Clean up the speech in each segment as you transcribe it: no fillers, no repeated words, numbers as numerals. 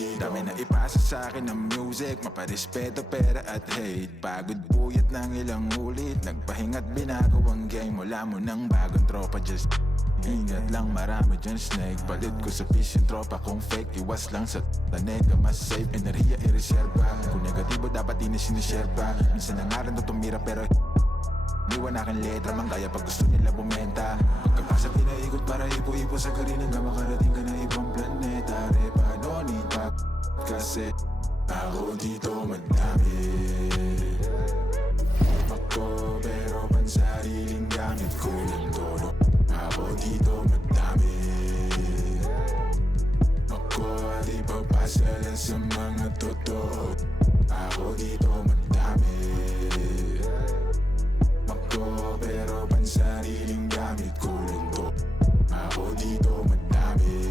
Dami na ipasa sa akin ng music, maparespeto, pera at hate. Pagod puyat ng ilang ulit, nagpahinga't binago ang game. Wala mo ng bagong tropa, just ingat lang, marami dyan snake. Palit ko sa fish yung tropa kung fake. Iwas lang sa tanega, mas safe. Enerhiya i-reserva, kung negatibo dapat di na sinishare pa. Minsan na nga rin to tumira pero liwan aking letra, mang kaya pag gusto nila bumenta. Pagkapasap pinaikot para ipo-ipo sa karina, nga makarating ka na ibang planeta. Repa, no need pa, kasi ako dito madami. Ako pero pansariling gamit ko ng tono. Ako dito madami. Ako at ipapasa lang sa mga totoo. Ako dito madami. Ako pero pansariling gamit ko lang to. Ako dito madami.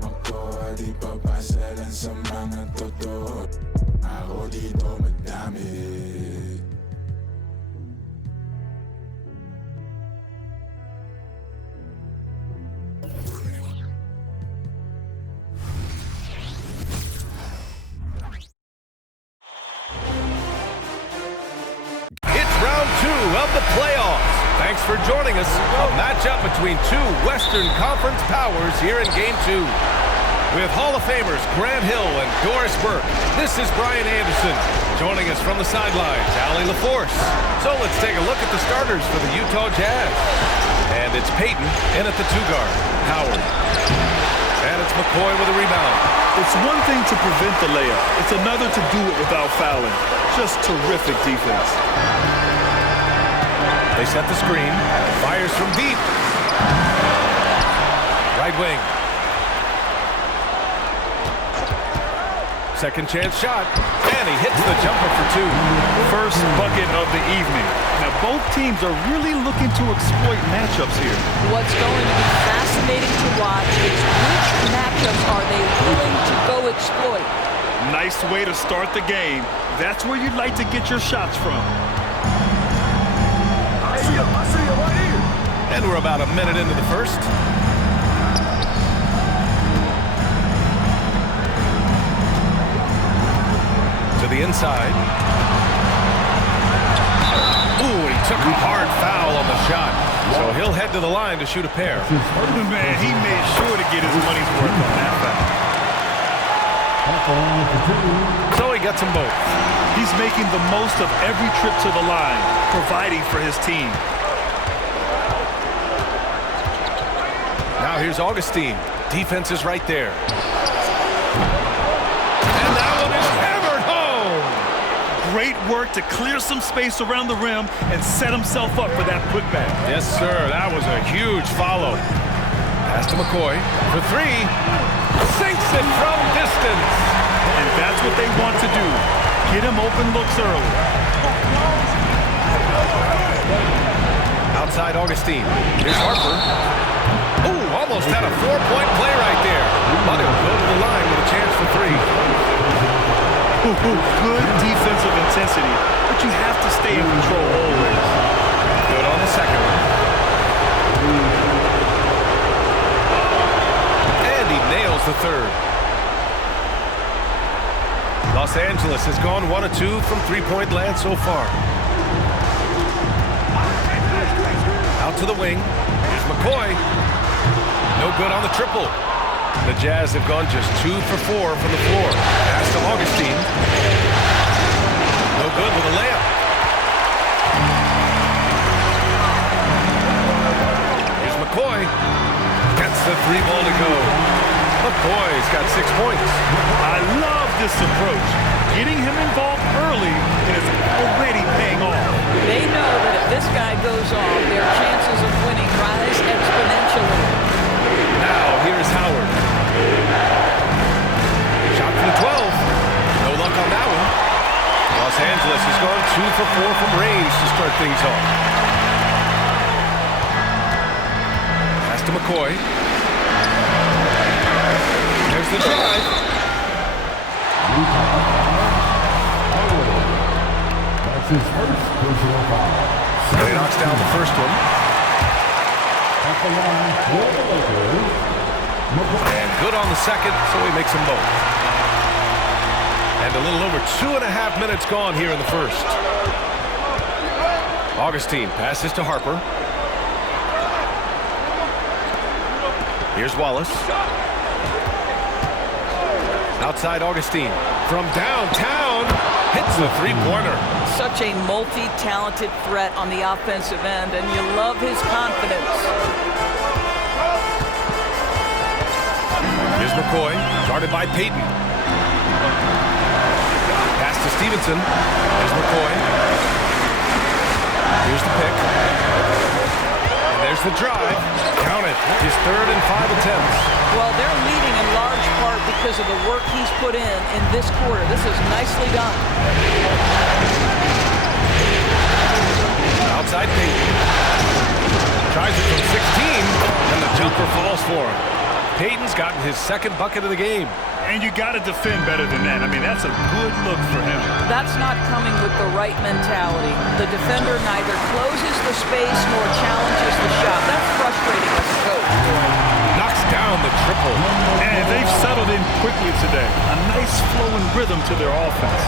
Ako at ipapasa lang sa mga totoo. Ako dito madami. Of the playoffs. Thanks for joining us. A matchup between two Western Conference powers here in Game 2. With Hall of Famers Grant Hill and Doris Burke, this is Brian Anderson. Joining us from the sidelines, Allie LaForce. So let's take a look at the starters for the Utah Jazz. And it's Payton in at the 2-guard. Howard. And it's McCoy with a rebound. It's one thing to prevent the layup. It's another to do it without fouling. Just terrific defense. They set the screen. Fires from deep. Right wing. Second chance shot. And he hits the jumper for two. First bucket of the evening. Now both teams are really looking to exploit matchups here. What's going to be fascinating to watch is which matchups are they willing to go exploit. Nice way to start the game. That's where you'd like to get your shots from. And we're about a minute into the first. To the inside. Ooh, he took a hard foul on the shot. So he'll head to the line to shoot a pair. Man, he made sure to get his money's worth on that foul. So he gets them both. He's making the most of every trip to the line, providing for his team. Now here's Augustine. Defense is right there. And that one is hammered home. Great work to clear some space around the rim and set himself up for that putback. Yes, sir. That was a huge follow. Pass to McCoy for three. Sinks it from distance. And that's what they want to do. Get him open looks early. Outside Augustine. Here's Harper. Ooh, almost had a 4-point play right there. But he'll go to the line with a chance for three. Good defensive intensity, but you have to stay in control always. Good on the second one. And he nails the third. Los Angeles has gone 1 of 2 from three-point land so far. Out to the wing. Here's McCoy. No good on the triple. The Jazz have gone just 2 for 4 from the floor. Pass to Augustine. No good with a layup. Here's McCoy. Gets the 3-ball to go. McCoy's got 6 points. I love this approach. Getting him involved early, and it's already paying off. They know that if this guy goes off, their chances of winning rise exponentially. Now, here's Howard. Shot from 12. No luck on that one. Los Angeles has gone 2 for 4 from range to start things off. Pass to McCoy. There's the drive. That's his first personal foul. He knocks down the first one. At the line for the Lakers, And good on the second, so he makes them both. And a little over 2.5 minutes gone here in the first. Augustine passes to Harper. Here's Wallace. Outside Augustine. From downtown, hits the three-pointer. Such a multi-talented threat on the offensive end, and you love his confidence. Here's McCoy, guarded by Payton. Pass to Stevenson. Here's McCoy. Here's the pick. And there's the drive. Count it. His 3rd and 5 attempts. Well, they're leading in large part because of the work he's put in this quarter. This is nicely done. Outside Payton. Tries it from 16, and the jumper falls for him. Payton's gotten his 2nd bucket of the game. And you got to defend better than that. I mean, that's a good look for him. That's not coming with the right mentality. The defender neither closes the space nor challenges the shot. That's frustrating as a coach. Knocks down the triple. And they've settled in quickly today. A nice flowing rhythm to their offense.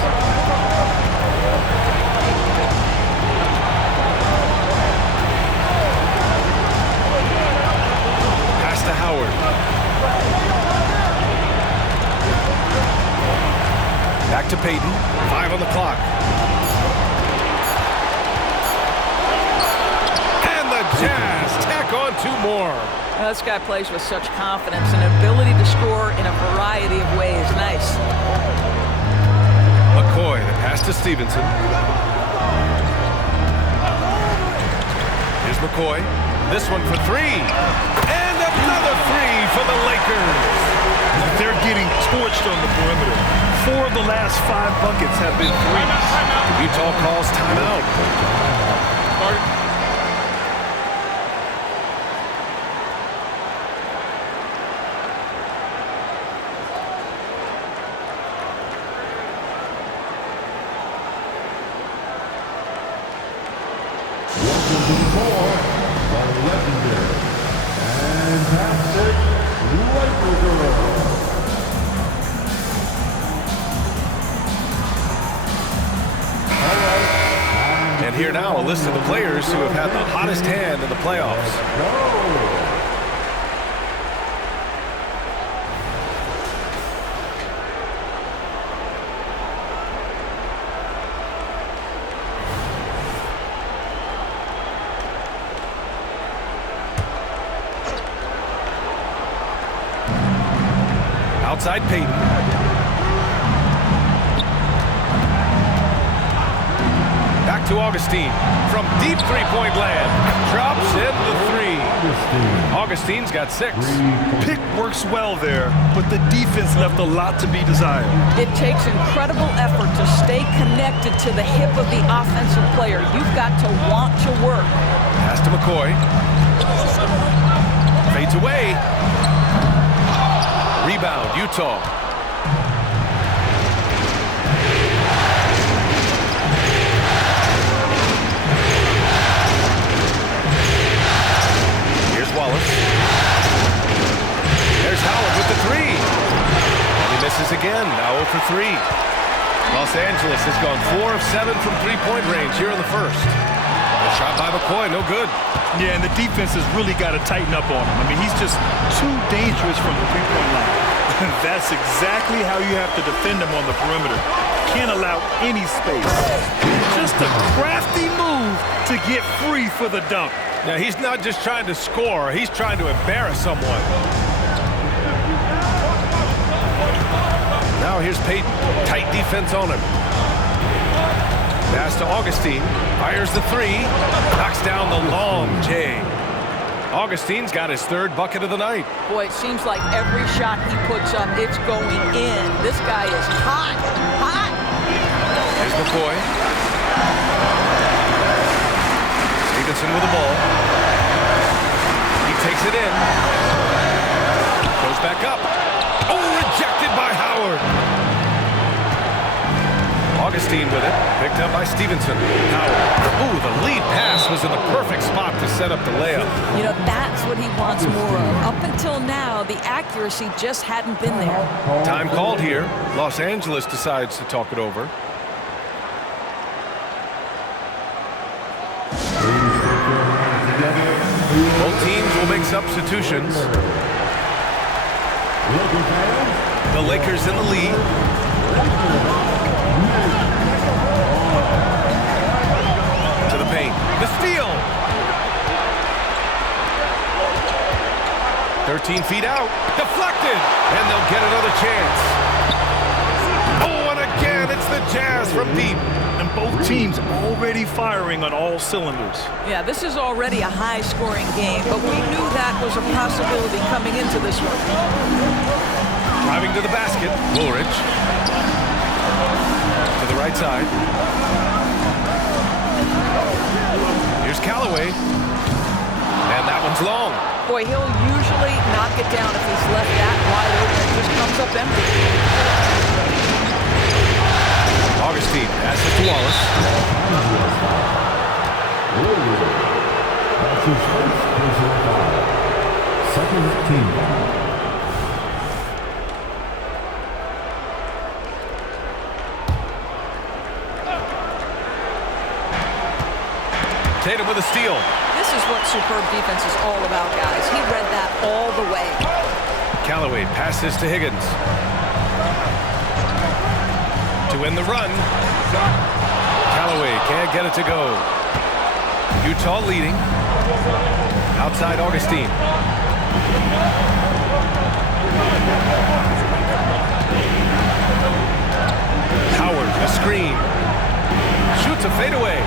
Pass to Howard. Back to Payton. 5 on the clock. And the Jazz tack on 2 more. Now, this guy plays with such confidence and ability to score in a variety of ways. Nice. McCoy, the pass to Stevenson. Here's McCoy. This one for 3. And another 3 for the Lakers. They're getting torched on the perimeter. 4 of the last 5 buckets have been threes. Utah calls timeout. And here now, a list of the players who have had the hottest hand in the playoffs. Outside Payton. Back to Augustine. From deep three-point land. Drops in the 3. Augustine's got 6. Pick works well there, but the defense left a lot to be desired. It takes incredible effort to stay connected to the hip of the offensive player. You've got to want to work. Pass to McCoy. Fades away. Rebound, Utah. Here's Wallace. There's Howard with the 3. And he misses again, now 0 for 3. Los Angeles has gone 4 of 7 from three-point range here in the first. A shot by McCoy, no good. Yeah, and the defense has really got to tighten up on him. I mean, he's just too dangerous from the three-point line. That's exactly how you have to defend him on the perimeter. Can't allow any space. Just a crafty move to get free for the dunk. Now, he's not just trying to score, he's trying to embarrass someone. Now here's Payton. Tight defense on him. Pass to Augustine. Fires the 3. Knocks down the long J. Augustine's got his 3rd bucket of the night. Boy, it seems like every shot he puts up, it's going in. This guy is hot, hot. Here's McCoy. Stevenson with the ball. He takes it in. Goes back up. Oh, rejected by Howard. Augustine with it. Picked up by Stevenson. Howard. Ooh, the lead pass was in the perfect spot to set up the layup. You know, that's what he wants more of. Up until now, the accuracy just hadn't been there. Time called here. Los Angeles decides to talk it over. Both teams will make substitutions. The Lakers in the lead. To the paint. The steal. 13 feet out. Deflected. And they'll get another chance. Oh, and again, it's the Jazz from deep. And both teams already firing on all cylinders. Yeah, this is already a high-scoring game, but we knew that was a possibility coming into this one. Driving to the basket. Woolridge. To the right side. Here's Callaway. And that one's long. Boy, he'll usually knock it down if he's left that wide open. It just comes up empty. Augustine passes to Wallace. That's his first personal foul. Second team foul. Tatum with a steal. This is what superb defense is all about, guys. He read that all the way. Callaway passes to Higgins. To win the run. Callaway can't get it to go. Utah leading. Outside Augustine. Howard, the screen. Shoots a fadeaway.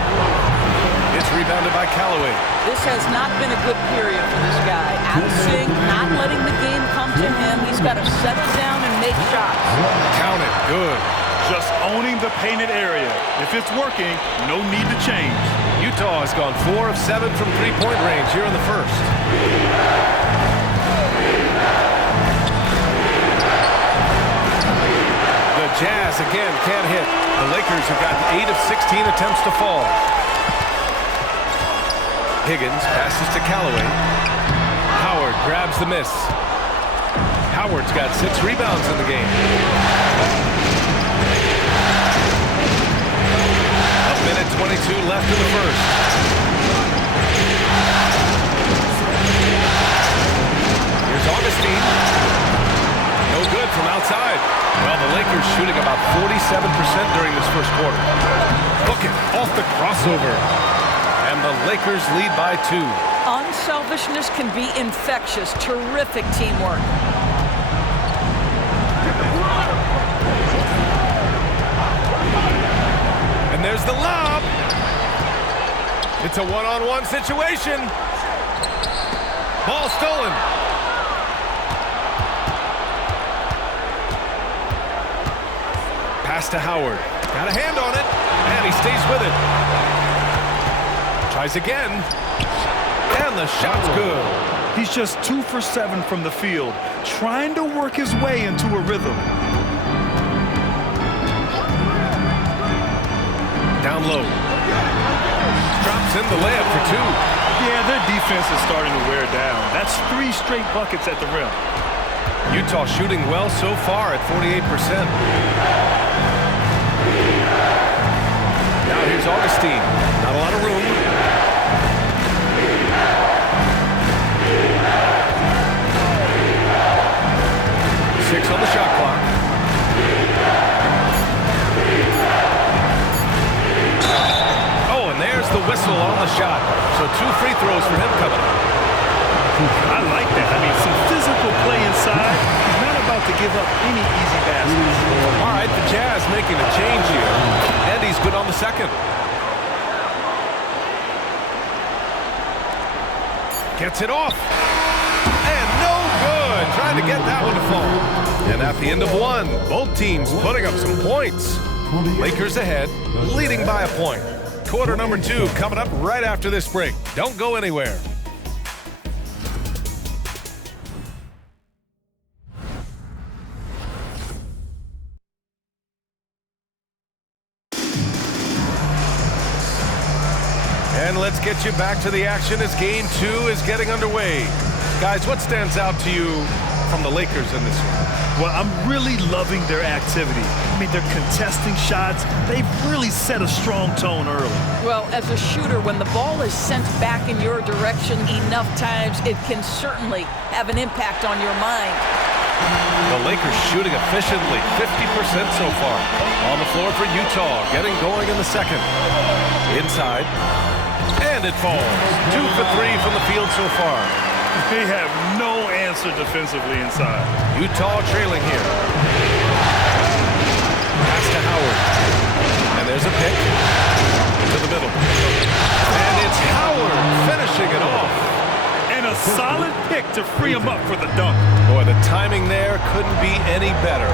It's rebounded by Callaway. This has not been a good period for this guy. Out of sync, not letting the game come to him. He's got to settle down and make shots. Count it. Good. Just owning the painted area. If it's working, no need to change. Utah has gone 4 of 7 from three-point range here in the first. The Jazz again can't hit. The Lakers have gotten 8 of 16 attempts to fall. Higgins passes to Callaway. Howard grabs the miss. Howard's got 6 rebounds in the game. A minute 22 left in the first. Here's Augustine. No good from outside. Well, the Lakers shooting about 47% during this first quarter. Look it off the crossover. And the Lakers lead by 2. Unselfishness can be infectious. Terrific teamwork. And there's the lob. It's a one-on-one situation. Ball stolen. Pass to Howard. Got a hand on it. And he stays with it. Tries again. And the shot's good. He's just 2 for 7 from the field, trying to work his way into a rhythm. Down low. Drops in the layup for 2. Yeah, their defense is starting to wear down. That's 3 straight buckets at the rim. Utah shooting well so far at 48%. Now here's Augustine. Not a lot of room. Six on the shot clock. Oh, and there's the whistle on the shot. So 2 free throws for him coming up. I like that. I mean, some physical play inside. He's not about to give up any easy baskets. All right, the Jazz making a change here. And he's good on the second. Gets it off. And no good. Trying to get that one to fall. And at the end of 1, both teams putting up some points. Lakers ahead, leading by a point. Quarter number 2 coming up right after this break. Don't go anywhere. let's get you back to the action as Game 2 is getting underway. Guys, what stands out to you from the Lakers in this one? Well, I'm really loving their activity. I mean, they're contesting shots. They've really set a strong tone early. Well, as a shooter, when the ball is sent back in your direction enough times, it can certainly have an impact on your mind. The Lakers shooting efficiently, 50% so far. On the floor for Utah, getting going in the second. Inside, and it falls. 2 for 3 from the field so far. They have no answer defensively inside. Utah trailing here. Pass to Howard. And there's a pick to the middle. And it's Howard finishing it off. And a solid pick to free him up for the dunk. Boy, the timing there couldn't be any better.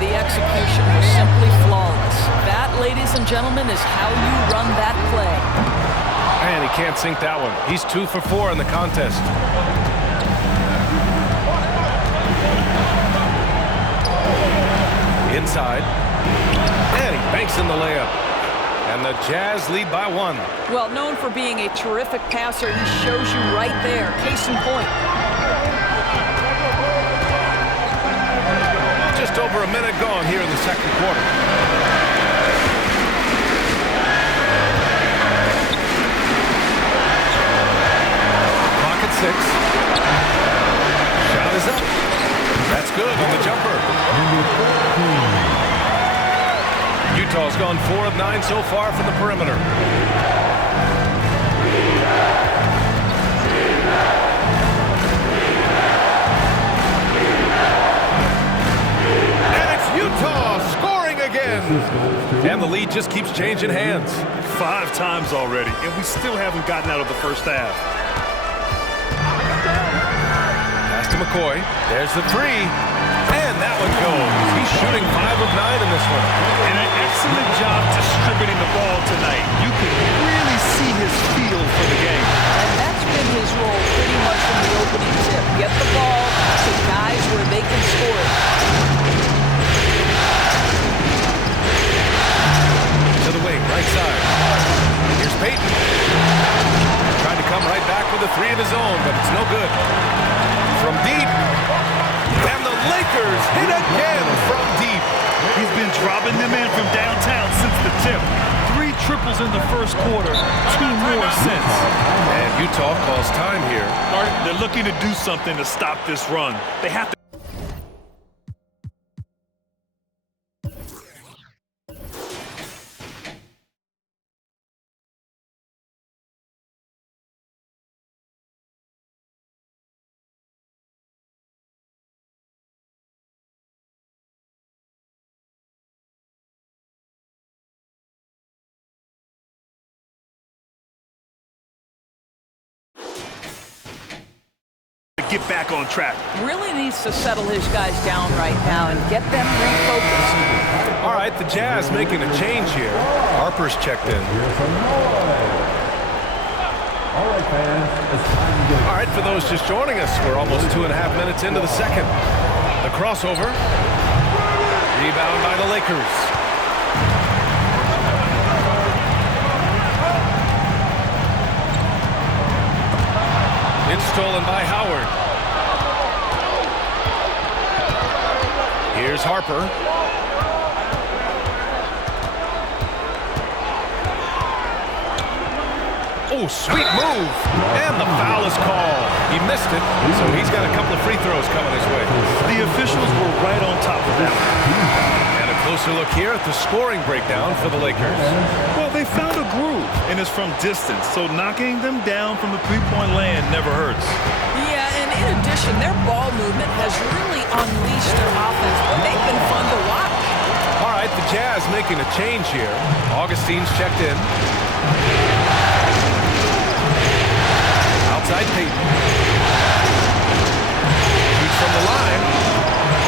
The execution was simply flawless. That, ladies and gentlemen, is how you run that play. And he can't sink that one. He's 2 for 4 in the contest. Inside. And he banks in the layup. And the Jazz lead by 1. Well, known for being a terrific passer, he shows you right there. Case in point. Just over a minute gone here in the second quarter. Clock at 6. Shot is up. That's good on the jumper. Utah's gone 4 of 9 so far from the perimeter. And it's Utah scoring again. And the lead just keeps changing hands. 5 times already, and we still haven't gotten out of the first half. Pass to McCoy. There's the 3. And that one goes. He's shooting 5 of 9 in this one. And an excellent job distributing the ball tonight. You can really see his feel for the game. And that's been his role pretty much from the opening tip. Get the ball to guys where they can score it. To the wing, right side. Here's Payton. Trying to come right back with a 3 of his own, but it's no good. From deep. And the Lakers hit again from deep. He's been dropping them in from downtown since the tip. 3 triples in the first quarter, 2 more since. And Utah calls time here. They're looking to do something to stop this run. They have to. Get back on track. Really needs to settle his guys down right now and get them refocused. All right, the Jazz making a change here. Harper's checked in. All right, fans, it's time to get. All right, for those just joining us, we're almost 2.5 minutes into the second. The crossover. Rebound by the Lakers. It's stolen by Howard. Here's Harper. Oh, sweet move. And the foul is called. He missed it, so he's got a couple of free throws coming his way. The officials were right on top of that. And a closer look here at the scoring breakdown for the Lakers. Well, they found a groove, and it's from distance, so knocking them down from the three-point land never hurts. Yeah, and in addition, their ball movement has really unleashed their offense. They've been fun to watch. All right, the Jazz making a change here. Augustine's checked in. Outside Payton. Shoots from the line.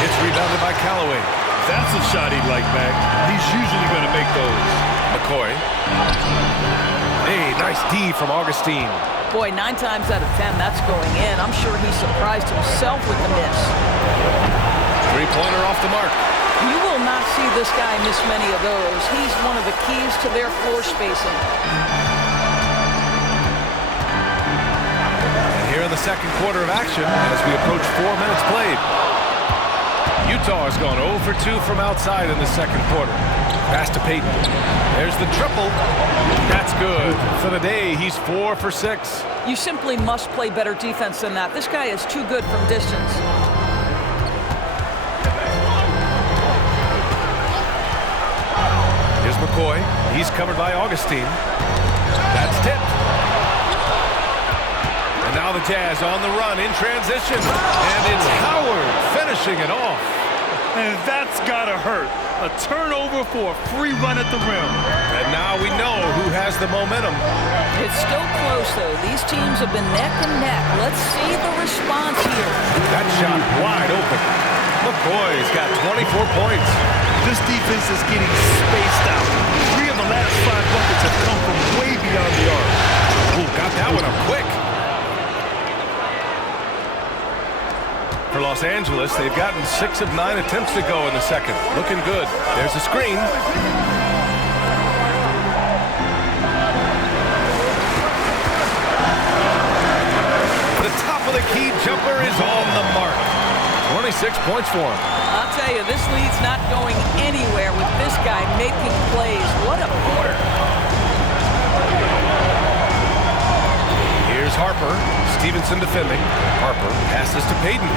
It's rebounded by Callaway. That's a shot he'd like back. He's usually going to make those. McCoy. Hey, nice D from Augustine. Boy, 9 times out of 10, that's going in. I'm sure he surprised himself with the miss. Three-pointer off the mark. You will not see this guy miss many of those. He's one of the keys to their floor spacing. here in the second quarter of action as we approach 4 minutes played. Utah has gone 0 for 2 from outside in the second quarter. Pass to Payton. There's the triple. That's good. For the day, he's 4 for 6. You simply must play better defense than that. This guy is too good from distance. Here's McCoy. He's covered by Augustine. That's tipped. And now the Jazz on the run in transition. And it's Howard finishing it off. And that's gotta hurt. A turnover for a free run at the rim. And now we know who has the momentum. It's still close, though. These teams have been neck and neck. Let's see the response here. That shot wide open. McCoy's got 24 points. This defense is getting spaced out. 3 of the last 5 buckets have come from way beyond the arc. Ooh, got that one up quick. For Los Angeles, they've gotten 6 of 9 attempts to go in the second. Looking good. There's a screen. The top of the key jumper is on the mark. 26 points for him. I'll tell you, this lead's not going anywhere with this guy making plays. What a quarter. Here's Harper. Stevenson defending. Harper passes to Payton.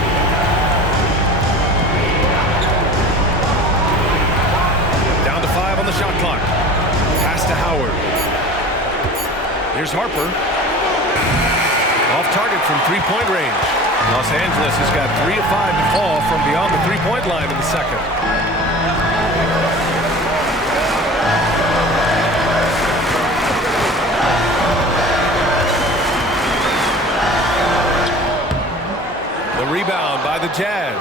Down to 5 on the shot clock. Pass to Howard. Here's Harper. Off target from three-point range. Los Angeles has got 3 of 5 to fall from beyond the three-point line in the second. The rebound by the Jazz.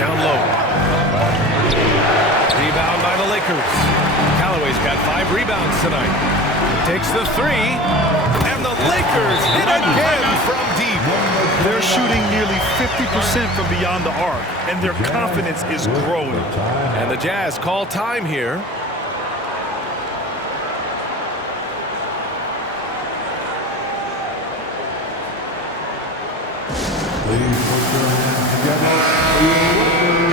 Down low. Rebound by the Lakers. Callaway's got 5 rebounds tonight. Takes the 3. And the Lakers hit again from deep. They're shooting nearly 50% from beyond the arc, and their confidence is growing. And the Jazz call time here.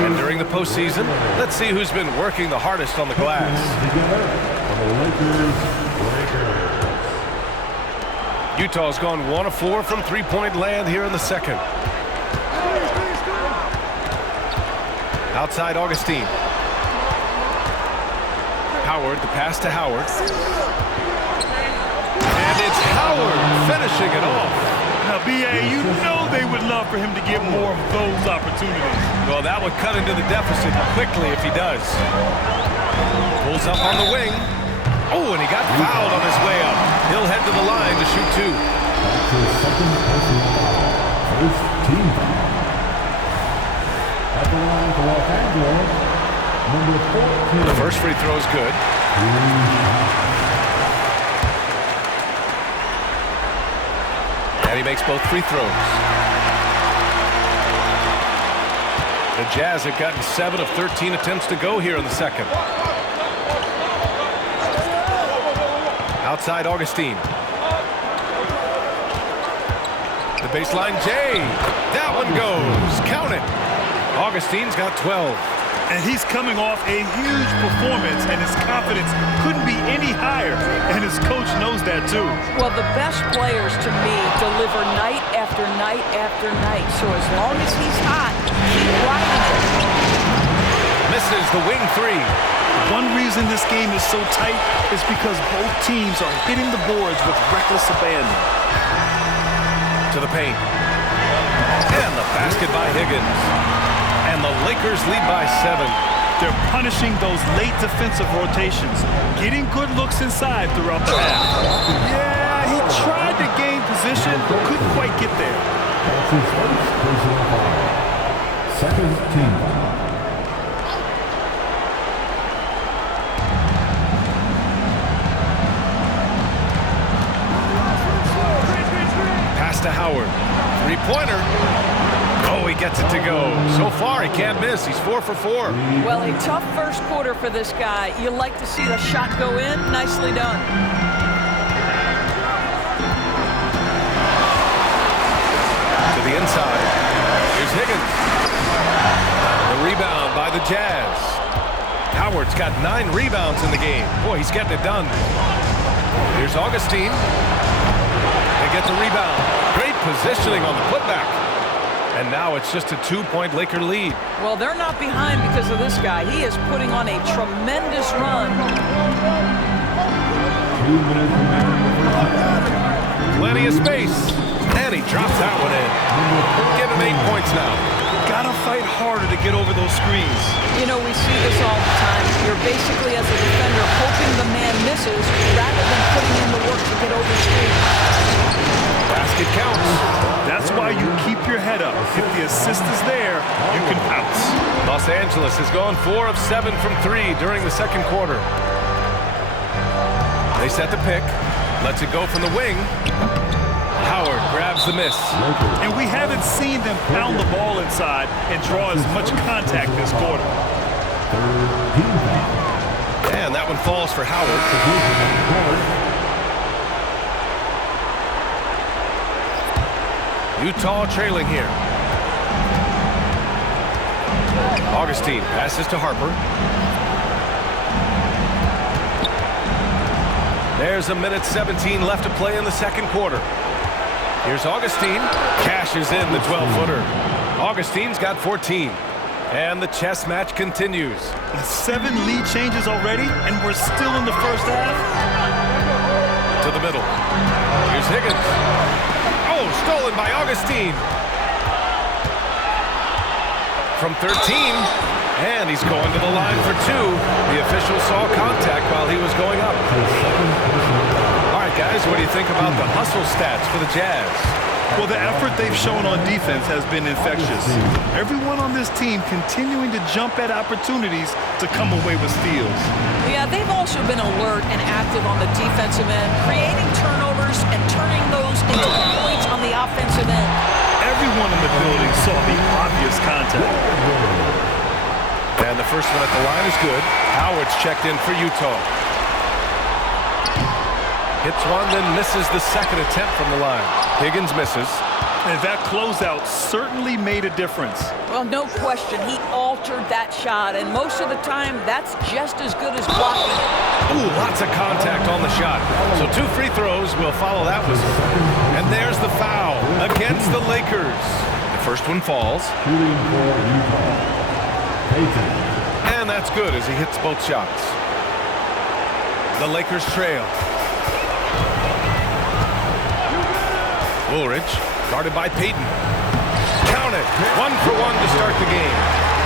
And during the postseason, let's see who's been working the hardest on the glass. Utah's gone 1 of 4 from three-point land here in the second. Outside Augustine. Howard, the pass to Howard. And it's Howard finishing it off. Now, B.A., you know they would love for him to get more of those opportunities. Well, that would cut into the deficit quickly if he does. Pulls up on the wing. Oh, and he got fouled on his way up. He'll head to the line to shoot 2. That's his second personal foul. First team foul. At the line for Los Angeles, number 14. The first free throw is good. And he makes both free throws. The Jazz have gotten 7 of 13 attempts to go here in the second. Outside Augustine. The baseline J. That one goes. Count it. Augustine's got 12. And he's coming off a huge performance, and his confidence couldn't be any higher. And his coach knows that, too. Well, the best players, to me, deliver night after night after night. So as long as he's hot, keep rocking it. Misses the wing 3. One reason this game is so tight is because both teams are hitting the boards with reckless abandon. To the paint. And the basket by Higgins. And the Lakers lead by 7. They're punishing those late defensive rotations, getting good looks inside throughout the half. Yeah, he tried to gain position, but couldn't quite get there. That's his first personal foul. Second team foul. Pass to Howard. Three-pointer. Oh, he gets it to go. So far, he can't miss. He's 4 for 4. Well, a tough first quarter for this guy. You like to see the shot go in. Nicely done. the Jazz. Howard's got 9 rebounds in the game. Boy, he's getting it done. Here's Augustine. They get the rebound. Great positioning on the putback. And now it's just a 2-point Laker lead. Well, they're not behind because of this guy. He is putting on a tremendous run. 2 minutes remaining. Plenty of space. And he drops that one in. Give him 8 points now. Gotta fight harder to get over those screens. You know, we see this all the time. You're basically, as a defender, hoping the man misses rather than putting in the work to get over screens. Basket counts. That's why you keep your head up. If the assist is there, you can pounce. Los Angeles has gone 4 of 7 from 3 during the second quarter. They set the pick. Lets it go from the wing. Howard grabs the miss. And we haven't seen them pound the ball inside and draw as much contact this quarter. And that one falls for Howard. Utah trailing here. Augustine passes to Harper. There's 1:17 left to play in the second quarter. Here's Augustine. Cashes in the 12-footer. Augustine's got 14. And the chess match continues. 7 lead changes already, and we're still in the first half. To the middle. Here's Higgins. Oh, stolen by Augustine. From 13. And he's going to the line for 2. The official saw contact while he was going up. All right, guys, what do you think about the hustle stats for the Jazz? Well, the effort they've shown on defense has been infectious. Everyone on this team continuing to jump at opportunities to come away with steals. Yeah, they've also been alert and active on the defensive end, creating turnovers and turning those into points on the offensive end. Everyone in the building saw the obvious contact. And the first one at the line is good. Howard's checked in for Utah. Hits one, then misses the second attempt from the line. Higgins misses. And that closeout certainly made a difference. Well, no question, he altered that shot, and most of the time, that's just as good as blocking it. Ooh, lots of contact on the shot. So 2 free throws will follow that whistle. And there's the foul against the Lakers. The first one falls. Shooting for Utah. Payton. And that's good as he hits both shots. The Lakers trail. Woolridge, guarded by Payton. Count it. 1 for 1 to start the game.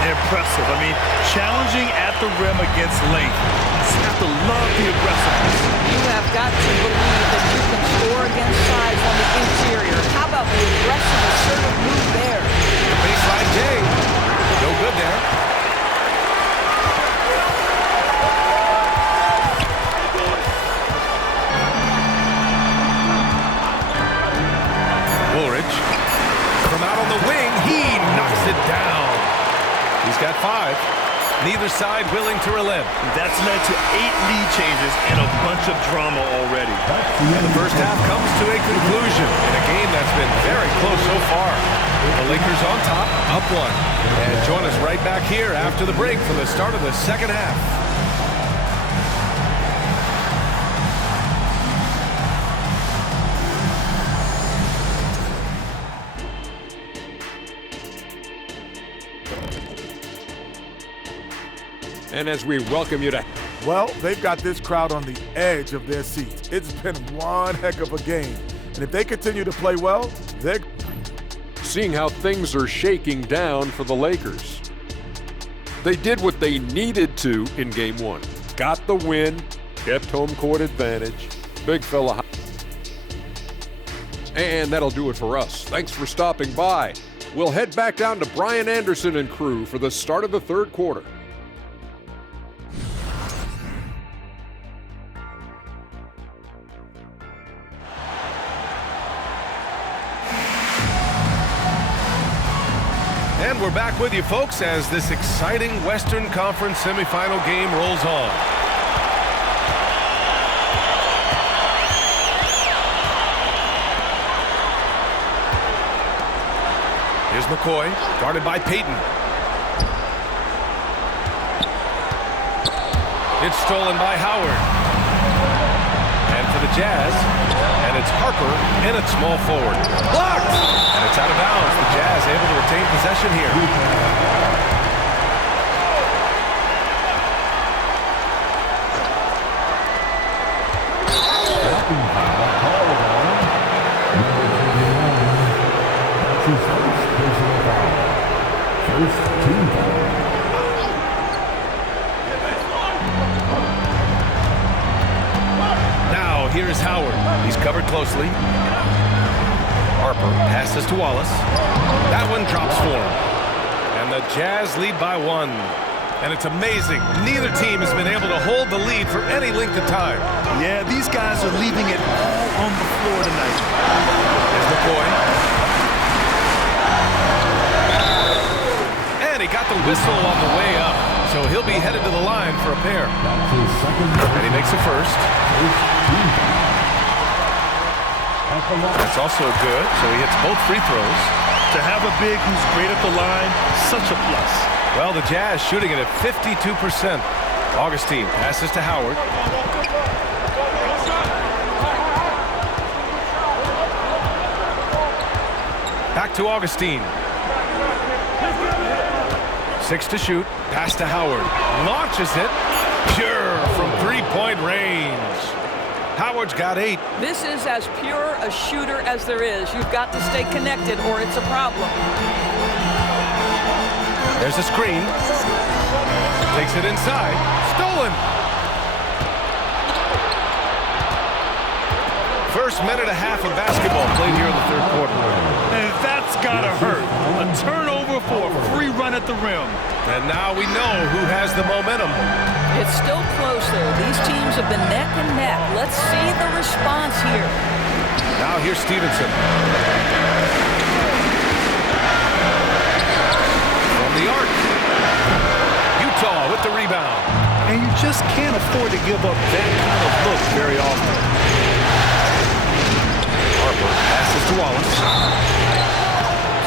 Impressive. I mean, challenging at the rim against length. You have to love the aggressiveness. You have got to believe that you can score against size on the interior. How about the aggressive, assertive move there? Baseline J. No good there. Woolridge. From out on the wing, he knocks it down. He's got 5. Neither side willing to relent. That's led to 8 lead changes and a bunch of drama already. And the first half comes to a conclusion in a game that's been very close so far. The Lakers on top, up 1. And join us right back here after the break for the start of the second half. And as we welcome you to... Well, they've got this crowd on the edge of their seats. It's been one heck of a game. And if they continue to play well, they're... Seeing how things are shaking down for the Lakers. They did what they needed to in Game 1. Got the win, kept home court advantage. Big fella. And that'll do it for us. Thanks for stopping by. We'll head back down to Brian Anderson and crew for the start of the third quarter. And we're back with you, folks, as this exciting Western Conference semifinal game rolls on. Here's McCoy, guarded by Payton. It's stolen by Howard. And for the Jazz, and it's Harper in at small forward. Blocked! And it's out of bounds. The Jazz able to retain possession here. First team foul. Now here's Howard. He's covered closely. Harper passes to Wallace. That one drops for him. And the Jazz lead by 1. And it's amazing. Neither team has been able to hold the lead for any length of time. Yeah, these guys are leaving it all on the floor tonight. There's McCoy. And he got the whistle on the way up. So he'll be headed to the line for a pair. And he makes a first. That's also good. So he hits both free throws. To have a big who's great at the line, such a plus. Well, the Jazz shooting it at 52%. Augustine passes to Howard. Back to Augustine. 6 to shoot. Pass to Howard. Launches it. Pure from three-point range. Howard's got 8. This is as pure a shooter as there is. You've got to stay connected or it's a problem. There's a screen. Takes it inside. Stolen. First minute and a half of basketball played here in the third quarter. And that's gotta hurt. A turnover for a free run at the rim. And now we know who has the momentum. It's still close, though. These teams have been neck and neck. Let's see the response here. Now here's Stevenson. From the arc. Utah with the rebound. And you just can't afford to give up that kind of look very often. Harper passes to Wallace.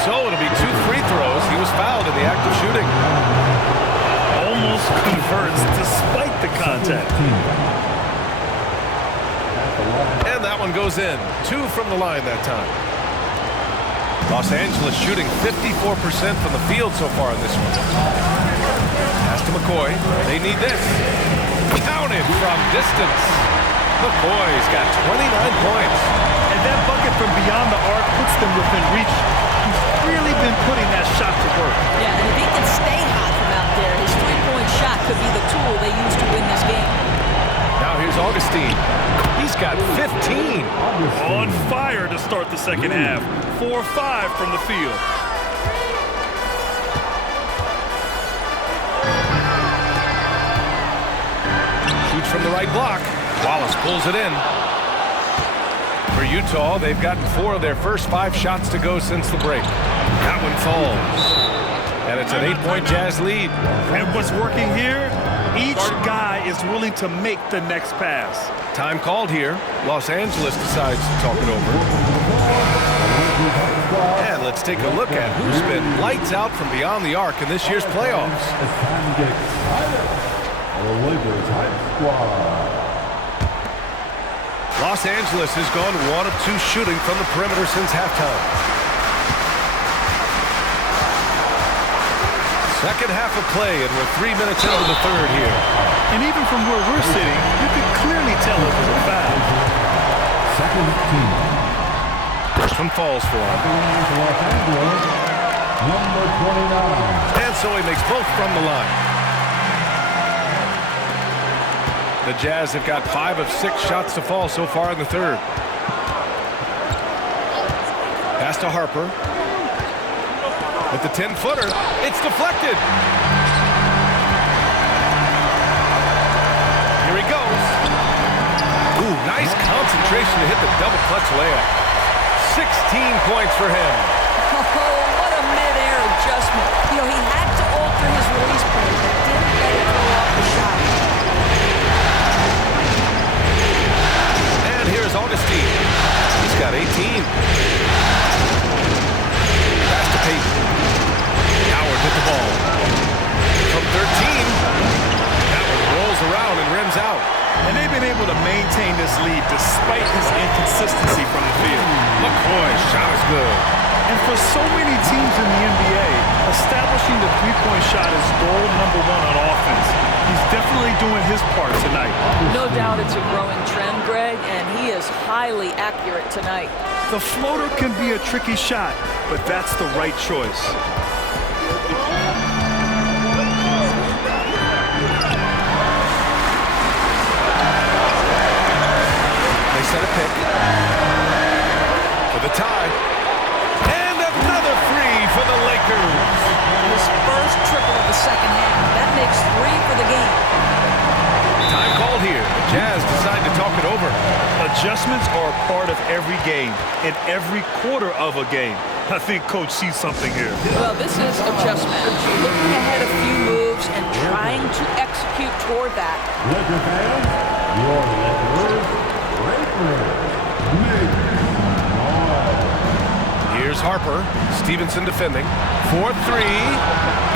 So it'll be 2 free throws. He was fouled in the act of shooting. Almost converts despite the contact. And that one goes in. 2 from the line that time. Los Angeles shooting 54% from the field so far in this one. Pass to McCoy. They need this. Counted from distance. McCoy's got 29 points. And that bucket from beyond the arc puts them within reach. He's really been putting that shot to work. Yeah, and if he can stay hot from out there, his three-point shot could be the tool they use to win this game. Now here's Augustine. He's got 15. On fire to start the second half. 4-5 from the field. Shoots from the right block. Wallace pulls it in. For Utah, they've gotten 4 of their first 5 shots to go since the break. That one falls. And it's an 8-point Jazz lead. And what's working here? Each guy is willing to make the next pass. Time called here. Los Angeles decides to talk it over. And let's take a look at who's been lights out from beyond the arc in this year's playoffs. It's time to get excited. The Lakers Hype Squad. Los Angeles has gone 1 of 2 shooting from the perimeter since halftime. Second half of play, and we're 3 minutes into the third here. And even from where we're sitting, you can clearly tell it was a foul. Second team. First one falls for him. Los Angeles, number 29. And so he makes both from the line. The Jazz have got 5 of 6 shots to fall so far in the third. Pass to Harper. With the 10-footer, it's deflected. Here he goes. Ooh, nice concentration to hit the double clutch layup. 16 points for him. Oh, what a mid-air adjustment. You know, he had to alter his release point, but didn't let it throw off the shot. And here's Augustine. He's got 18. Pass to Payton. Howard with the ball. From 13. That one rolls around and able to maintain this lead despite his inconsistency from the field. McCoy's shot is good. And for so many teams in the NBA, establishing the three-point shot is goal number one on offense. He's definitely doing his part tonight. No doubt it's a growing trend, Greg, and he is highly accurate tonight. The floater can be a tricky shot, but that's the right choice. They set a pick for the tie. And another three for the Lakers. His first triple of the second half. That makes 3 for the game. Time called here. The Jazz decide to talk it over. Adjustments are a part of every game, in every quarter of a game. I think Coach sees something here. Well, this is adjustment. Looking ahead a few moves and trying to execute toward that. Laker fans, your Lakers, Here's Harper. Stevenson defending. 4-3.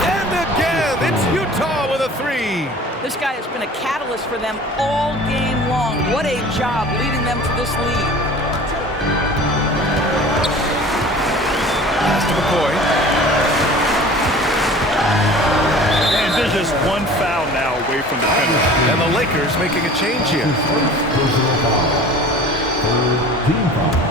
And again, it's Utah with a 3. This guy has been a catalyst for them all game long. What a job leading them to this lead. Pass to McCoy. And there's just one foul now away from the finish. And the Lakers making a change here. personal foul. Third team foul.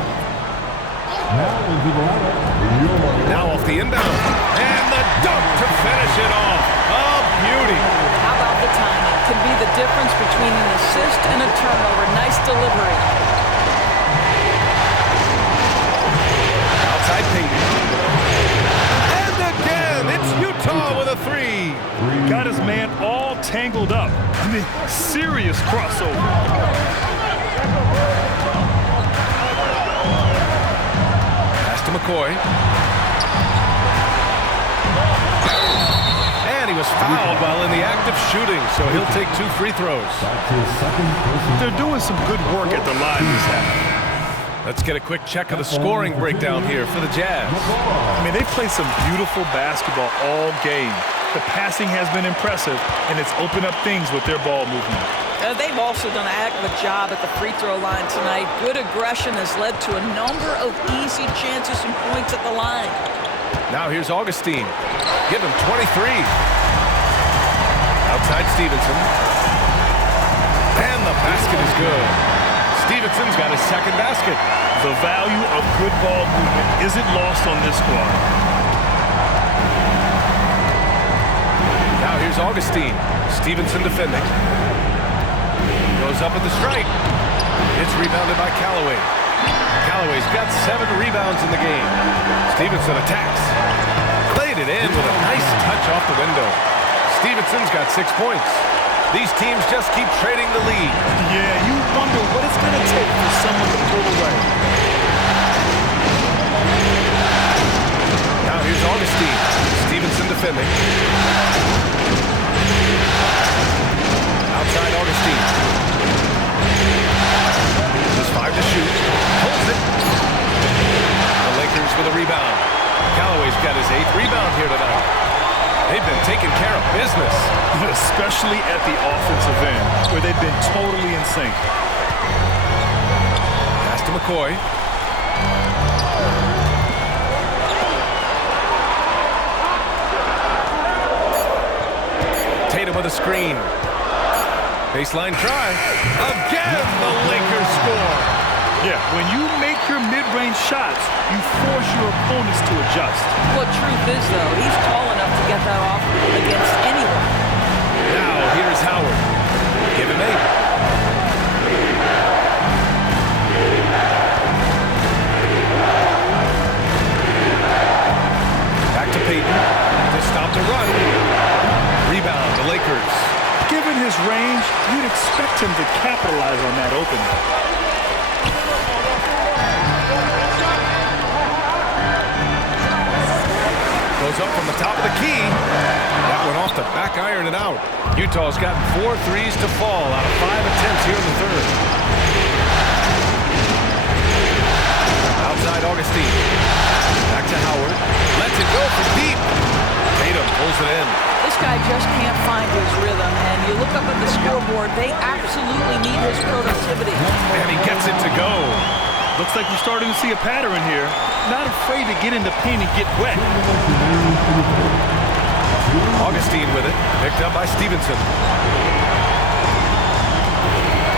Now into the lineup, Now off the inbound. And the dunk to finish it off. A beauty. How about the timing? Can be the difference between an assist and a turnover. Nice delivery. Outside Payton. And again, it's Utah with a 3. Got his man all tangled up. I mean, serious crossover. McCoy. And he was fouled while in the act of shooting, so he'll take 2 free throws. They're doing some good work at the line this half. Let's get a quick check of the scoring breakdown here for the Jazz. I mean, they played some beautiful basketball all game. The passing has been impressive, and it's opened up things with their ball movement. They've also done a heck of a job at the free throw line tonight. Good aggression has led to a number of easy chances and points at the line. Now here's Augustine. Give him 23. Outside Stevenson. And the basket is good. Stevenson's got his second basket. The value of good ball movement isn't lost on this squad. Now here's Augustine. Stevenson defending. Goes up at the stripe. It's rebounded by Callaway. Callaway's got 7 rebounds in the game. Stevenson attacks. Played it in with a nice touch off the window. Stevenson's got 6 points. These teams just keep trading the lead. Yeah, you wonder what it's going to take for someone to pull away. Now here's Augustine. Stevenson defending. Outside Augustine. There's 5 to shoot. Holds it. The Lakers with a rebound. Callaway's got his 8th rebound here tonight. They've been taking care of business. Especially at the offensive end, where they've been totally in sync. Pass to McCoy. Tatum with a screen. Baseline try. Again, the Lakers score. Yeah, when you make your mid-range shots, you force your opponents to adjust. Well, truth is, though, he's tall enough to get that off against anyone. Now, here's Howard. Give him 8. Back to Payton to stop the run. Rebound, the Lakers. Given his range, you'd expect him to capitalize on that opening. Goes up from the top of the key. That went off the back iron and out. Utah's gotten 4 threes to fall out of 5 attempts here in the third. Outside Augustine. Back to Howard. Lets it go from deep. Tatum Tatum pulls it in. This guy just can't find his rhythm, and you look up at the scoreboard, they absolutely need his productivity. And he gets it to go. Looks like we're starting to see a pattern here. Not afraid to get in the paint and get wet. Augustine with it, picked up by Stevenson.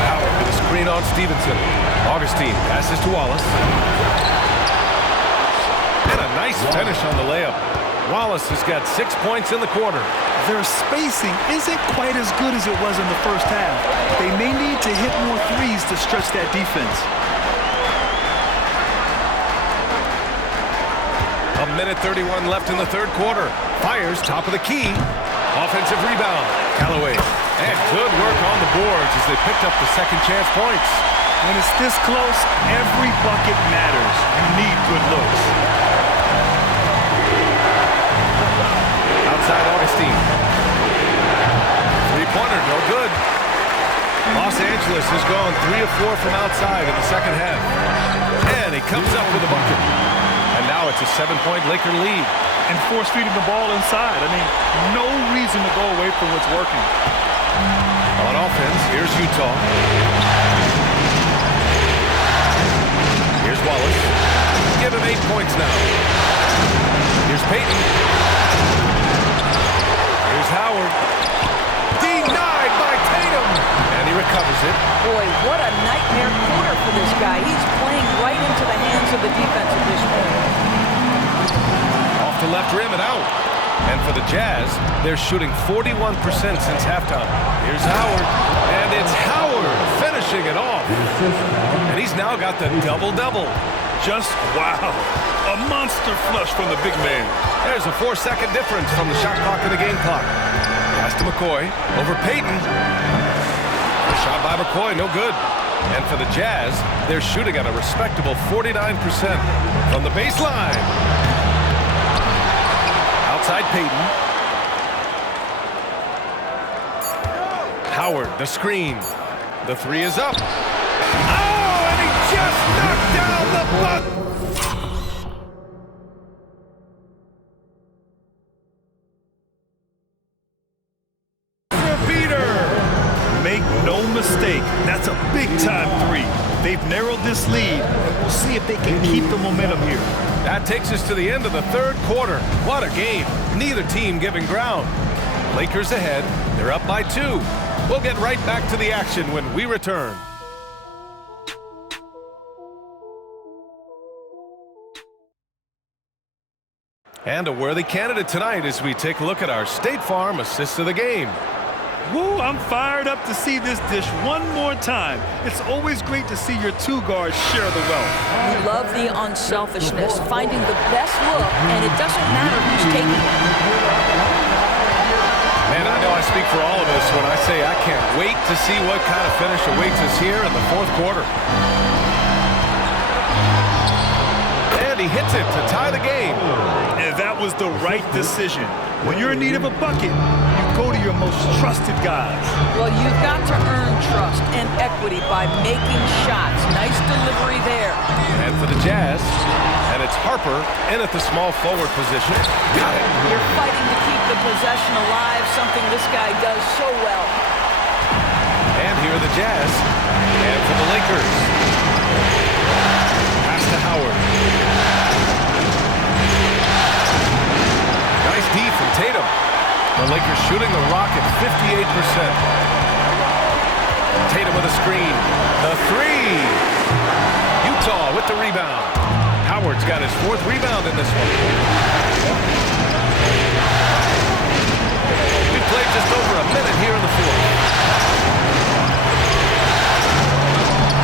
Howard with a screen on Stevenson. Augustine passes to Wallace. And a nice finish on the layup. Wallace has got 6 points in the quarter. Their spacing isn't quite as good as it was in the first half. They may need to hit more threes to stretch that defense. A minute 31 left in the third quarter. Fires top of the key. Offensive rebound. Callaway. And good work on the boards as they picked up the second chance points. When it's this close, every bucket matters. You need good looks. Outside Augustine. Three-pointer, no good. Los Angeles has gone 3 of 4 from outside in the second half. And he comes up with a bucket. And now it's a 7-point Laker lead. And force feeding the ball inside. I mean, no reason to go away from what's working. On offense, here's Utah. Here's Wallace. Give him 8 points now. Here's Payton. Here's Howard. Denied by Tatum. And he recovers it. Boy, what a nightmare quarter for this guy. He's playing right into the hands of the defense at this point. Off the left rim and out. And for the Jazz, they're shooting 41% since halftime. Here's Howard. And it's Howard finishing it off. And he's now got the double-double. Just wow. A monster flush from the big man. There's a 4-second difference from the shot clock to the game clock. Pass to McCoy. Over Payton. A shot by McCoy, no good. And for the Jazz, they're shooting at a respectable 49% from the baseline. Outside Payton. Howard, the screen. The three is up. Oh, and he just knocked down the bucket. Make no mistake, that's a big-time three. They've narrowed this lead. We'll see if they can keep the momentum here. That takes us to the end of the third quarter. What a game. Neither team giving ground. Lakers ahead. They're up by 2. We'll get right back to the action when we return. And a worthy candidate tonight as we take a look at our State Farm assist of the game. Woo, I'm fired up to see this dish one more time. It's always great to see your two guards share the wealth. You love the unselfishness, finding the best look, and it doesn't matter who's taking it. Man, I know I speak for all of us when I say I can't wait to see what kind of finish awaits us here in the fourth quarter. And he hits it to tie the game. And that was the right decision. When you're in need of a bucket, you go to your most trusted guys. Well, you've got to earn trust and equity by making shots. Nice delivery there. And for the Jazz, and it's Harper in at the small forward position. Got it. You're fighting to keep the possession alive, something this guy does so well. And here are the Jazz. And for the Lakers. Pass to Howard. Nice D from Tatum. The Lakers shooting the rock at 58%. Tatum with a screen. The three. Utah with the rebound. Howard's got his 4th rebound in this one. We've played just over a minute here in the fourth.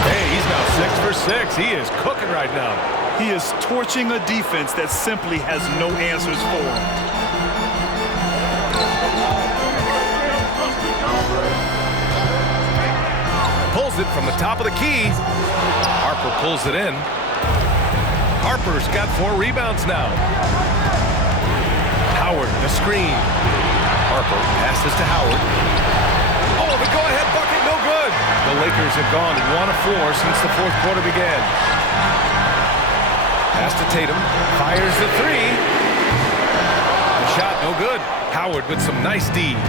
Hey, he's now 6 for 6. He is cooking right now. He is torching a defense that simply has no answers for him. Pulls it from the top of the key. Harper pulls it in. Harper's got 4 rebounds now. Howard, the screen. Harper passes to Howard. Oh, the go-ahead bucket, no good. The Lakers have gone 1 of 4 since the fourth quarter began. Pass to Tatum. Fires the 3. The shot, no good. Howard with some nice D.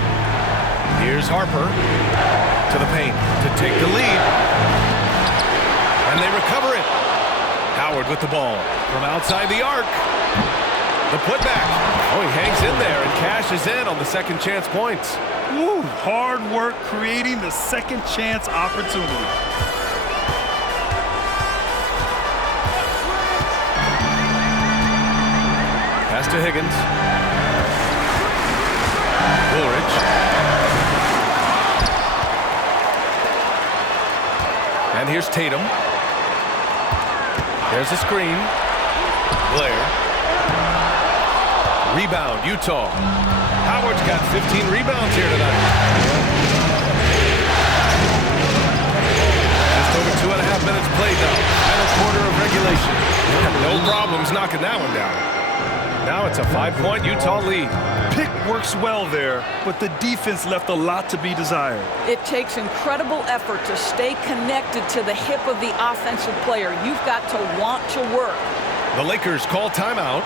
Here's Harper to the paint to take the lead. And they recover it. Howard with the ball from outside the arc. The putback. Oh, he hangs in there and cashes in on the second chance points. Woo, hard work creating the second chance opportunity. Pass to Higgins. Woolridge. And here's Tatum. There's a screen. Blair. Rebound, Utah. Howard's got 15 rebounds here tonight. Just over 2.5 minutes played now. Final quarter of regulation. No problems knocking that one down. Now it's a 5-point Utah lead. Pick works well there, but the defense left a lot to be desired. It takes incredible effort to stay connected to the hip of the offensive player. You've got to want to work. The Lakers call timeout.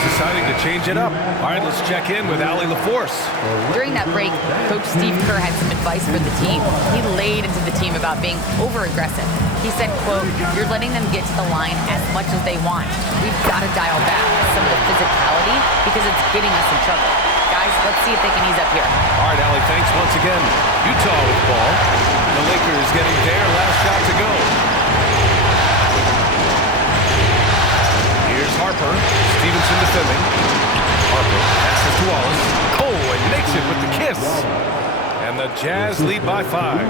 Deciding to change it up. All right, let's check in with Allie LaForce. During that break, Coach Steve Kerr had some advice for the team. He laid into the team about being over-aggressive. He said, quote, "You're letting them get to the line as much as they want. We've got to dial back some of the physicality because it's getting us in trouble. Guys, let's see if they can ease up here." All right, Allie, thanks once again. Utah with the ball. The Lakers getting their last shot to go. Here's Harper. Stevenson defending. Harper passes to Wallace. Oh, and makes it with the kiss. And the Jazz lead by 5.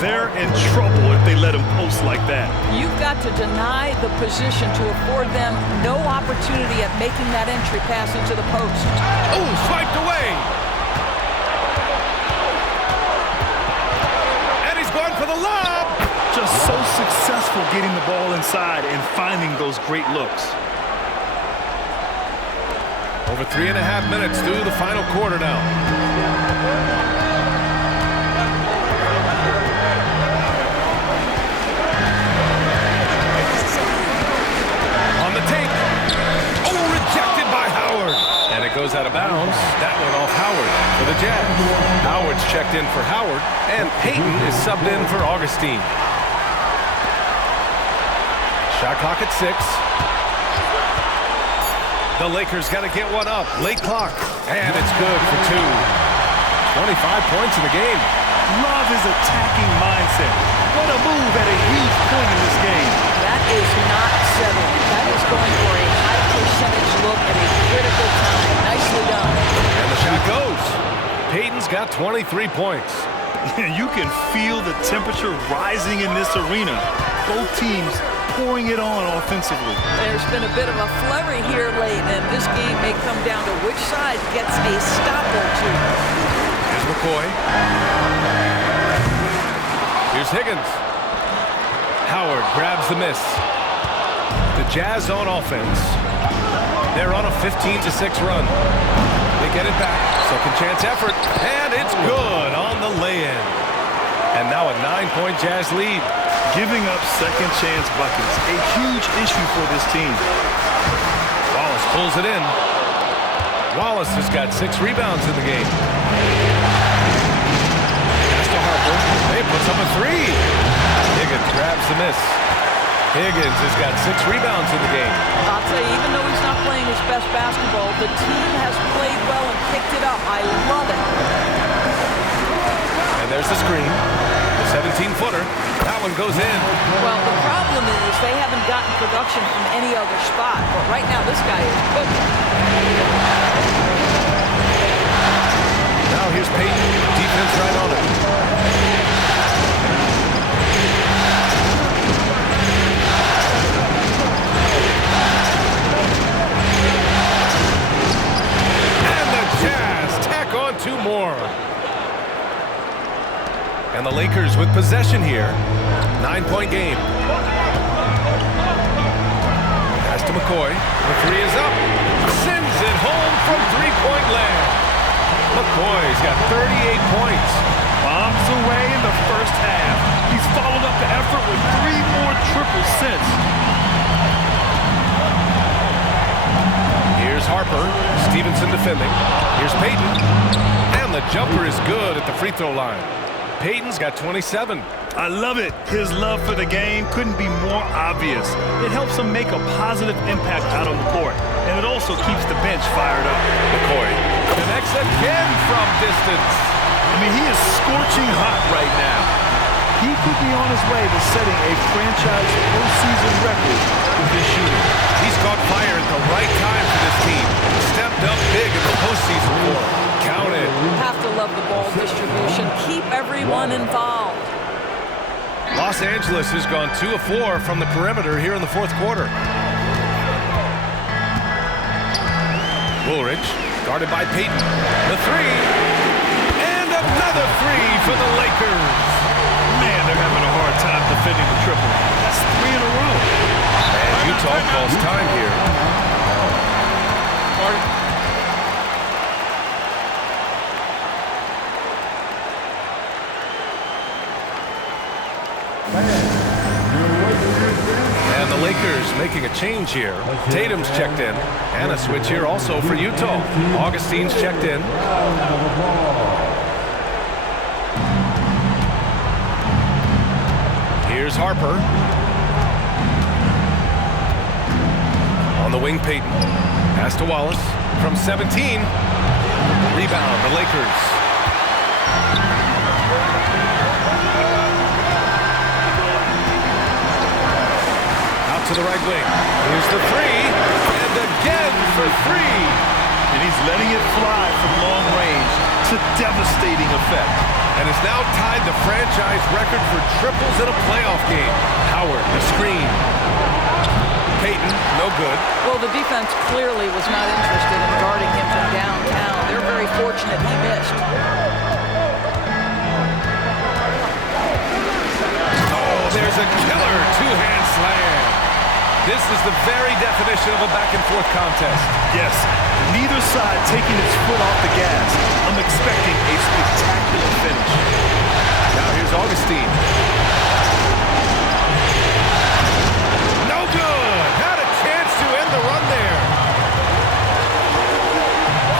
They're in trouble if they let him post like that. You've got to deny the position to afford them no opportunity at making that entry pass into the post. Oh, swiped away. And he's going for the lob. Just so successful getting the ball inside and finding those great looks. Over 3.5 minutes through the final quarter now. On the tape. Oh, rejected by Howard. And it goes out of bounds. That one off Howard for the Jazz. Howard's checked in for Howard, and Payton is subbed in for Augustine. Shot clock at 6. The Lakers got to get one up. Late clock. And it's good for 2. 25 points in the game. Love his attacking mindset. What a move at a huge point in this game. That is not settling. That is going for a high percentage look at a critical time. Nicely done. And the shot goes. Payton's got 23 points. You can feel the temperature rising in this arena. Both teams pouring it on offensively. There's been a bit of a flurry here late, and this game may come down to which side gets a stop or two. Here's McCoy. Here's Higgins. Howard grabs the miss. The Jazz on offense. They're on a 15-6 run. They get it back. Second chance effort. And it's good on the lay-in. And now a 9-point Jazz lead. Giving up second chance buckets, a huge issue for this team. Wallace pulls it in. Wallace has got 6 rebounds in the game. Pass to Harper. He puts up a 3. Higgins grabs the miss. Higgins has got 6 rebounds in the game. I'll tell you, even though he's not playing his best basketball, the team has played well and picked it up. I love it. And there's the screen. The 17-footer. That one goes in. Well, the problem is they haven't gotten production from any other spot, but right now this guy is cooking. Now here's Payton. Defense right on it. And the Jazz tack on 2 more. And the Lakers with possession here. 9-point game. Pass to McCoy. The 3 is up. Sends first half. He's followed up the effort with 3 more triples since. Here's Harper. Stevenson defending. Here's Payton. And the jumper is good at the free throw line. Payton's got 27. I love it. His love for the game couldn't be more obvious. It helps him make a positive impact out on the court, and it also keeps the bench fired up. McCoy connects again from distance. I mean, he is scorching hot right now. He could be on his way to setting a franchise postseason record with his shooting. He's caught fire at the right time for this team. Stepped up big in the postseason for him. Count it. You have to love the ball distribution. Keep everyone involved. Los Angeles has gone 2 of 4 from the perimeter here in the fourth quarter. Woolridge, guarded by Payton. The three. And another three for the Lakers. Man, they're having a hard time defending the triple. That's 3 in a row. And Utah calls time here. And the Lakers making a change here. Tatum's checked in. And a switch here also for Utah. Augustine's checked in. Here's Harper. On the wing, Payton. Pass to Wallace. From 17. Rebound, the Lakers. To the right wing. Here's the three. And again for 3. And he's letting it fly from long range to devastating effect. And has now tied the franchise record for triples in a playoff game. Howard, the screen. Payton, no good. Well, the defense clearly was not interested in guarding him from downtown. They're very fortunate he missed. Oh, there's a killer two-hand slam. This is the very definition of a back-and-forth contest. Yes, neither side taking its foot off the gas. I'm expecting a spectacular finish. Now here's Augustine. No good. Had a chance to end the run there.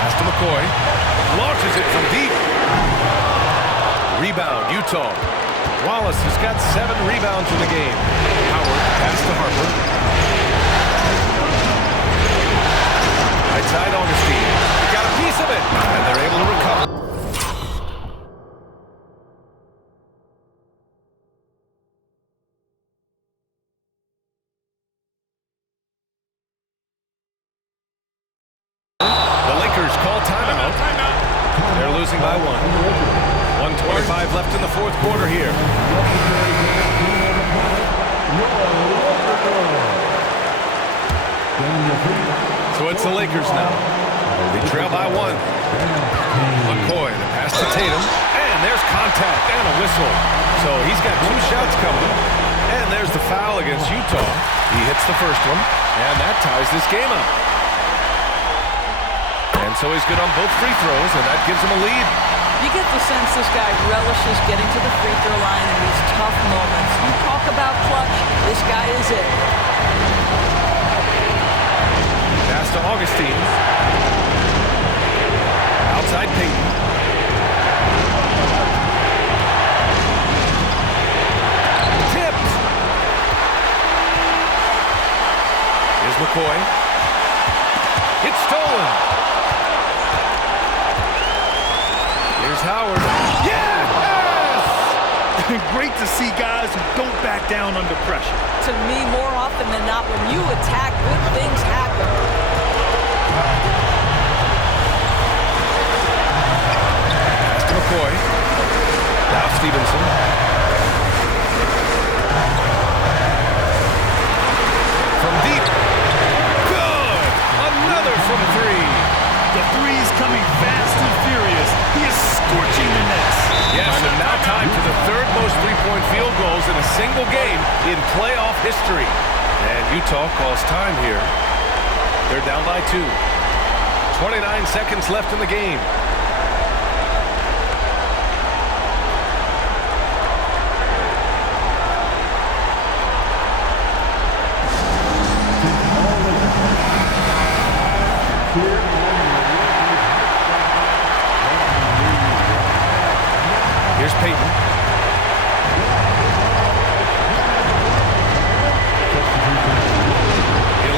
Pass to McCoy. Launches it from deep. Rebound, Utah. Wallace has got 7 rebounds in the game. Howard, pass to Harper. Right side, Augustine. Got a piece of it, and they're able to recover. The Lakers call timeout. They're losing by 1. 1:25 left in the fourth quarter here. So it's the Lakers now. They trail by 1. McCoy, the pass to Tatum. And there's contact and a whistle. So he's got 2 shots coming. And there's the foul against Utah. He hits the first one. And that ties this game up. And so he's good on both free throws, and that gives him a lead. You get the sense this guy relishes getting to the free throw line in these tough moments. You talk about clutch, this guy is it. Pass to Augustine. Outside Payton. Tipped. Here's McCoy. It's stolen. Here's Howard. Yes! Great to see guys who don't back down under pressure. To me, more often than not, when you attack, good things happen. Pass to McCoy. Now Stevenson. From deep. Good! Another from 3. The three's coming fast and furious. He is scorching the nets. Yes, and now time for the 3rd most three-point field goals in a single game in playoff history. And Utah calls time here. They're down by 2. 29 seconds left in the game. Payton.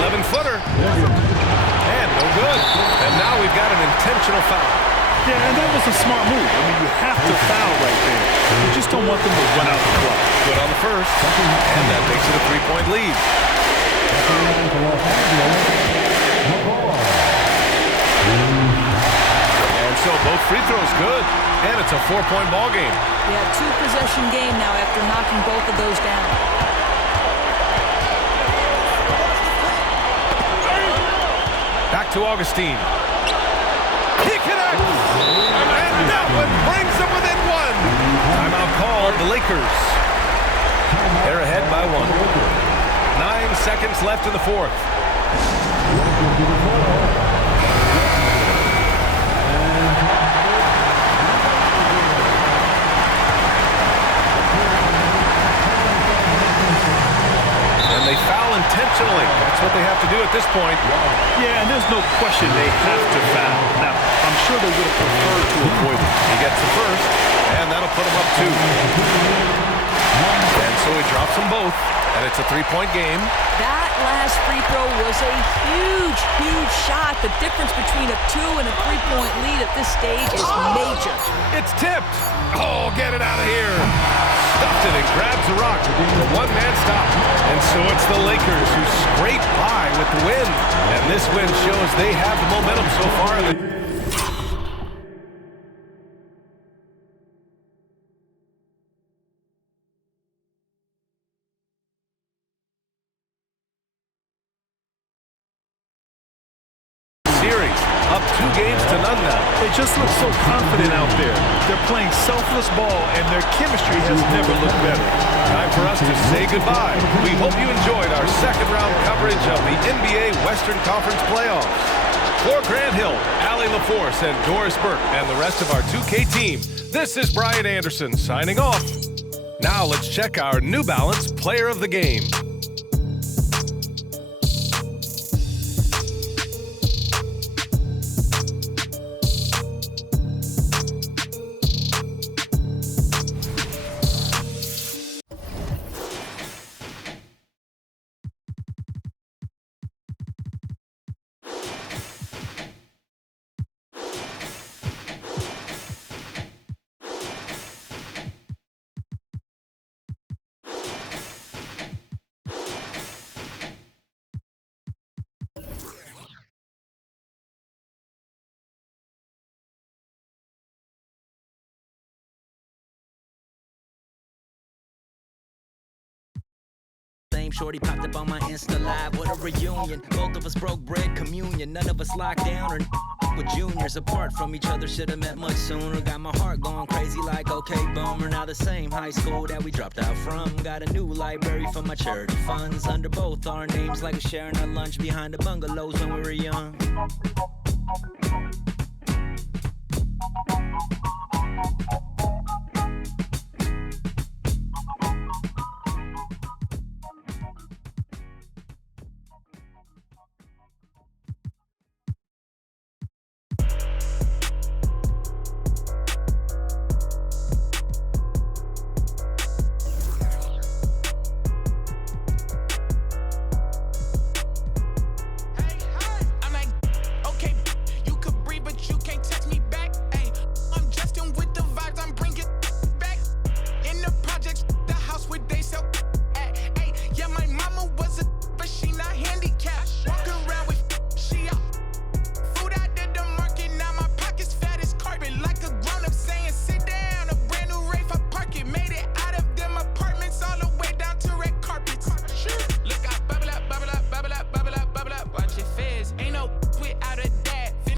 11-footer. And no good. And now we've got an intentional foul. Yeah, and that was a smart move. I mean, you have to foul right there. You just don't want them to run out the clock. Good on the first. And that makes it a 3-point lead. And so both free throws good. And it's a 4-point ball game. Yeah, two-possession game now after knocking both of those down. Back to Augustine. He connects! And that one brings them within one. Timeout called the Lakers. They're ahead by 1. 9 seconds left in the fourth. And they foul intentionally. That's what they have to do at this point. Yeah, and there's no question they have to foul. Now, I'm sure they would have preferred to avoid it. He gets the first, and that'll put him up 2. And so he drops them both, and it's a 3-point game. That last free throw was a huge, huge shot. The difference between a 2 and a 3-point lead at this stage is major. It's tipped. Oh, get it out of here. Stuffed it and grabs the rock. The one-man stop. And so it's the Lakers who scrape by with the win. And this win shows they have the momentum so far in the series. Up 2 games to none now. They just look so confident out there. They're playing selfless ball, and their chemistry has never looked better. Time for us to say goodbye. We hope you enjoyed our second-round coverage of the NBA Western Conference Playoffs. For Grant Hill, Allie LaForce, and Doris Burke, and the rest of our 2K team, this is Brian Anderson signing off. Now let's check our New Balance Player of the Game. Shorty popped up on my Insta Live. What a reunion. Both of us broke bread, communion. None of us locked down or with juniors apart from each other. Should've met much sooner. Got my heart going crazy like OK Boomer. Now the same high school that we dropped out from. Got a new library for my charity funds. Under both our names like we're sharing our lunch behind the bungalows when we were young.